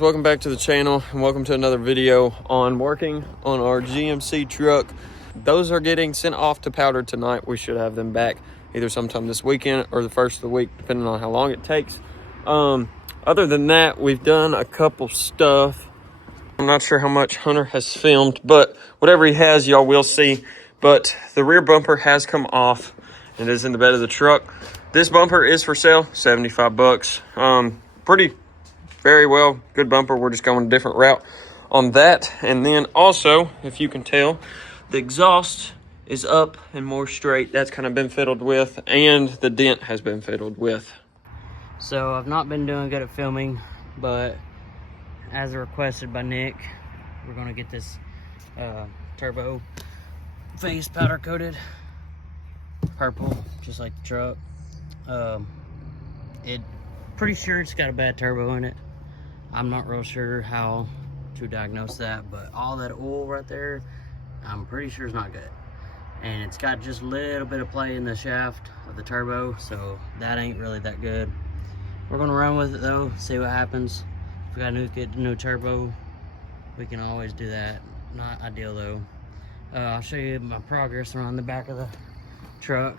Welcome back to the channel and welcome to another video on working on our GMC truck. Those are getting sent off to powder tonight. We should have them back either sometime this weekend or the first of the week, depending on how long it takes. Other than that, we've done a couple stuff. I'm not sure how much Hunter has filmed, but whatever he has, y'all will see. But the rear bumper has come off and is in the bed of the truck. This bumper is for sale, 75 bucks. Very well, good bumper. We're just going a different route on that. And then also, if you can tell, the exhaust is up and more straight. That's kind of been fiddled with, and the dent has been fiddled with. So I've not been doing good at filming, but as requested by Nick, we're gonna get this turbo face powder coated purple, just like the truck. Pretty sure it's got a bad turbo in it. I'm not real sure how to diagnose that, but all that oil right there, I'm pretty sure is not good. And it's got just a little bit of play in the shaft of the turbo, so that ain't really that good. We're gonna run with it though, see what happens. If we gotta get a new turbo, we can always do that. Not ideal though. I'll show you my progress around the back of the truck.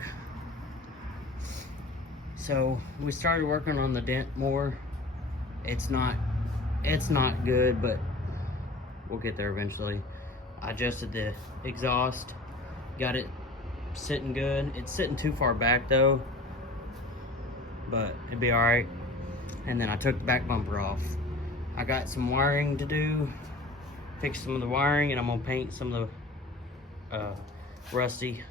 So we started working on the dent more. It's not good, but we'll get there eventually. I adjusted the exhaust, got it sitting good. It's sitting too far back though, but it'd be all right. And then I took the back bumper off. I got some wiring to do, fix some of the wiring, and I'm gonna paint some of the rusty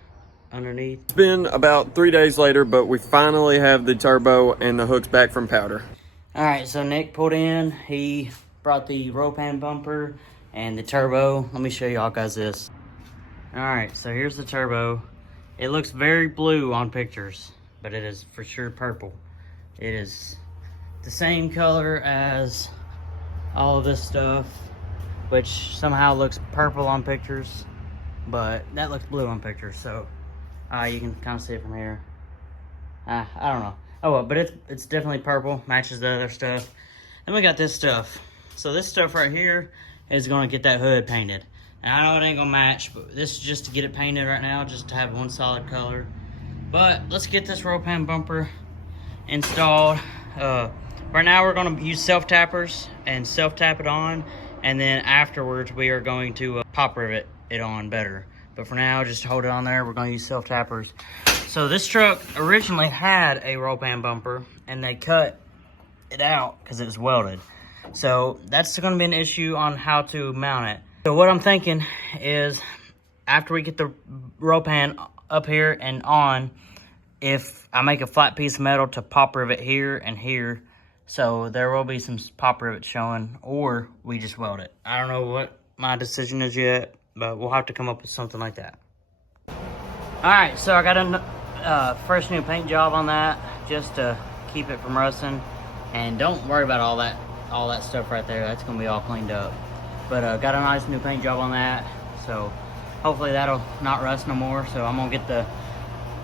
underneath. It's been about 3 days later, but we finally have the turbo and the hooks back from powder. All right, so Nick pulled in. He brought the roll pan bumper and the turbo. Let me show y'all guys this. All right, so here's the turbo. It looks very blue on pictures, but it is for sure purple. It is the same color as all of this stuff, which somehow looks purple on pictures, but that looks blue on pictures. So you can kind of see it from here. I don't know. Oh well, but it's definitely purple, matches the other stuff. Then we got this stuff. So this stuff right here is gonna get that hood painted. And I know it ain't gonna match, but this is just to get it painted right now, just to have one solid color. But let's get this roll pan bumper installed. Right now we're gonna use self-tappers and self-tap it on, and then afterwards we are going to pop rivet it on better. But for now, just hold it on there. We're gonna use self-tappers. So this truck originally had a roll pan bumper, and they cut it out because it was welded. So that's gonna be an issue on how to mount it. So what I'm thinking is, after we get the roll pan up here and on, if I make a flat piece of metal to pop rivet here and here, so there will be some pop rivets showing, or we just weld it. I don't know what my decision is yet, but we'll have to come up with something like that. All right, so I got a fresh new paint job on that, just to keep it from rusting. And don't worry about all that stuff right there. That's gonna be all cleaned up. But got a nice new paint job on that, so hopefully that'll not rust no more. So I'm gonna get the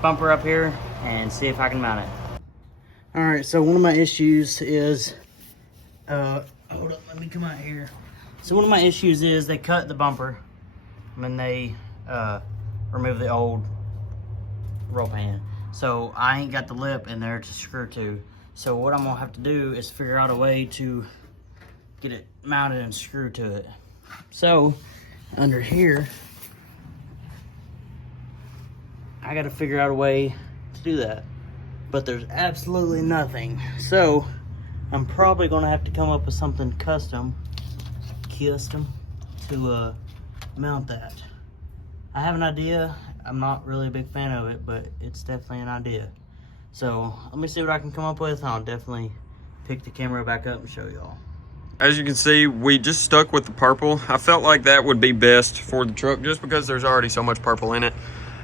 bumper up here and see if I can mount it. All right, so one of my issues is, hold up, let me come out here. So one of my issues is they cut the bumper when they remove the old roll pan. So I ain't got the lip in there to screw to. So what I'm gonna have to do is figure out a way to get it mounted and screw to it. So under here, I gotta figure out a way to do that. But there's absolutely nothing. So I'm probably gonna have to come up with something custom to mount that. I have an idea. I'm not really a big fan of it, but it's definitely an idea. So let me see what I can come up with, and I'll definitely pick the camera back up and show y'all. As you can see, we just stuck with the purple. I felt like that would be best for the truck just because there's already so much purple in it.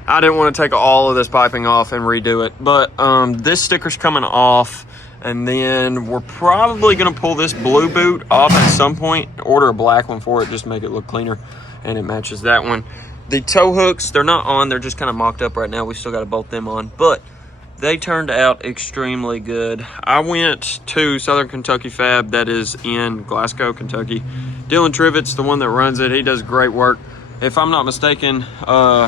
I didn't want to take all of this piping off and redo it, but this sticker's coming off, and then we're probably gonna pull this blue boot off at some point, order a black one for it, just to make it look cleaner, and it matches that one. The tow hooks, they're not on, they're just kind of mocked up right now. We still got to bolt them on, but they turned out extremely good. I went to Southern Kentucky Fab, that is in Glasgow, Kentucky. Dylan Trivett's the one that runs it. He does great work. If I'm not mistaken,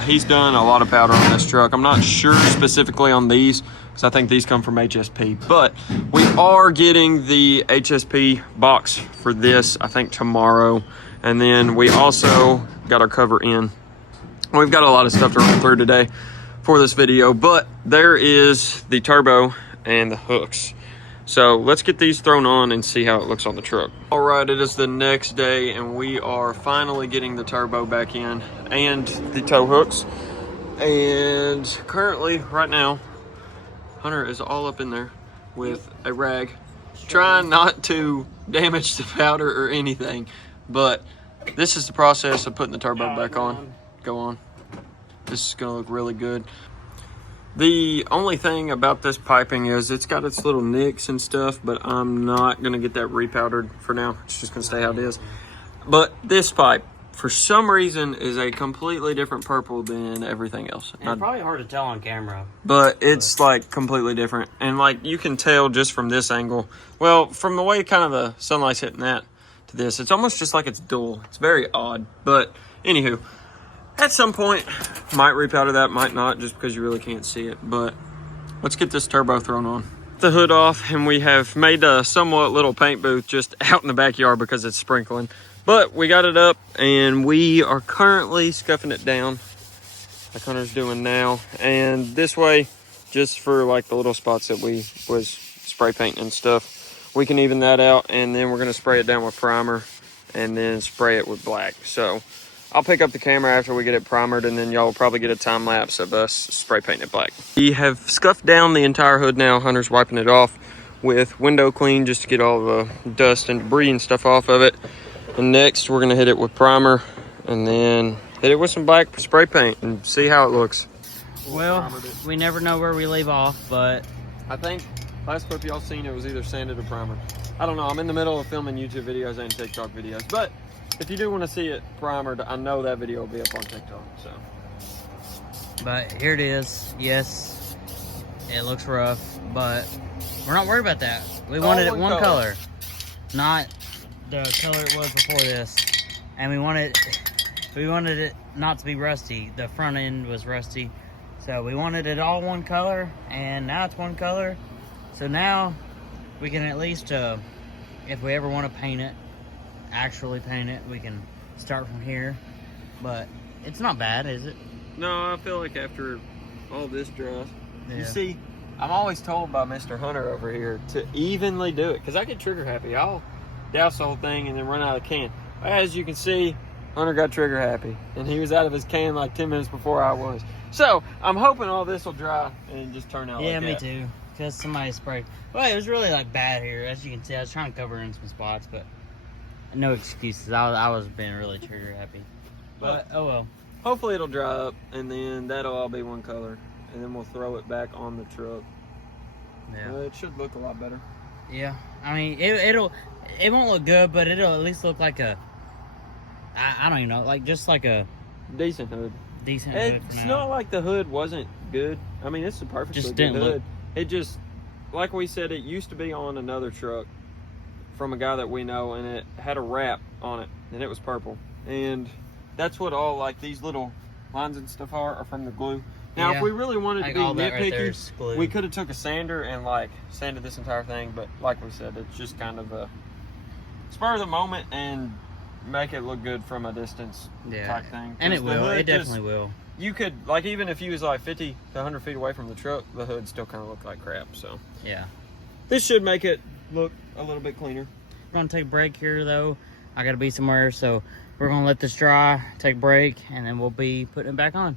he's done a lot of powder on this truck. I'm not sure specifically on these, because I think these come from HSP. But we are getting the HSP box for this, I think, tomorrow. And then we also got our cover in. We've got a lot of stuff to run through today for this video, but there is the turbo and the hooks. So let's get these thrown on and see how it looks on the truck. All right, it is the next day and we are finally getting the turbo back in and the tow hooks. And currently, right now, Hunter is all up in there with a rag, trying not to damage the powder or anything. But this is the process of putting the turbo back on. Go on. This is gonna look really good. The only thing about this piping is it's got its little nicks and stuff, but I'm not gonna get that repowdered for now. It's just gonna stay how it is. But this pipe, for some reason, is a completely different purple than everything else. And it's probably hard to tell on camera. But it's like completely different. And like you can tell just from this angle, well, from the way kind of the sunlight's hitting that to this, it's almost just like it's dull. It's very odd. But anywho, at some point, might repowder that, might not, just because you really can't see it. But let's get this turbo thrown on. The hood off, and we have made a somewhat little paint booth just out in the backyard because it's sprinkling. But we got it up, and we are currently scuffing it down, like Hunter's doing now. And this way, just for like the little spots that we was spray painting and stuff, we can even that out, and then we're gonna spray it down with primer, and then spray it with black. So I'll pick up the camera after we get it primered, and then y'all will probably get a time lapse of us spray painting it black. We have scuffed down the entire hood now. Hunter's wiping it off with window clean just to get all the dust and debris and stuff off of it. And next we're gonna hit it with primer and then hit it with some black spray paint and see how it looks. Well, we never know where we leave off, but I think last clip y'all seen, it was either sanded or primer. I don't know, I'm in the middle of filming YouTube videos and TikTok videos, but if you do want to see it primered, I know that video will be up on TikTok. So, but here it is. Yes, it looks rough, but we're not worried about that. We wanted it one color, not the color it was before this, and we wanted it not to be rusty. The front end was rusty, so we wanted it all one color, and now it's one color. So now we can at least, if we ever want to paint it, actually paint it, we can start from here. But it's not bad, is it? No, I feel like after all this dries, yeah. You see, I'm always told by Mr. Hunter over here to evenly do it, because I get trigger happy. I'll douse the whole thing and then run out of the can. As you can see, Hunter got trigger happy, and he was out of his can like 10 minutes before I was. So I'm hoping all this will dry and just turn out like that. Yeah, me too, because somebody sprayed. Well, it was really like bad here, as you can see. I was trying to cover in some spots, but no excuses. I was being really trigger happy. But oh well. Hopefully it'll dry up, and then that'll all be one color, and then we'll throw it back on the truck. Yeah. It should look a lot better. Yeah, I mean it won't look good, but it'll at least look like a I don't even know, like just like a decent hood. Decent hood. It's not like the hood wasn't good. I mean, it's a perfectly Just good didn't hood. look. It just, like we said, it used to be on another truck from a guy that we know, and it had a wrap on it, and it was purple. And that's what all like these little lines and stuff are from the glue. Now, if we really wanted to be nitpicky, right, we could have took a sander and like sanded this entire thing. But like we said, it's just kind of a spur of the moment and make it look good from a distance type thing. And it will. It definitely will. You could, like, even if you was like 50 to 100 feet away from the truck, the hood still kind of looked like crap. So yeah, this should make it look a little bit cleaner. We're gonna take a break here though. I gotta be somewhere, so we're gonna let this dry, take a break, and then we'll be putting it back on.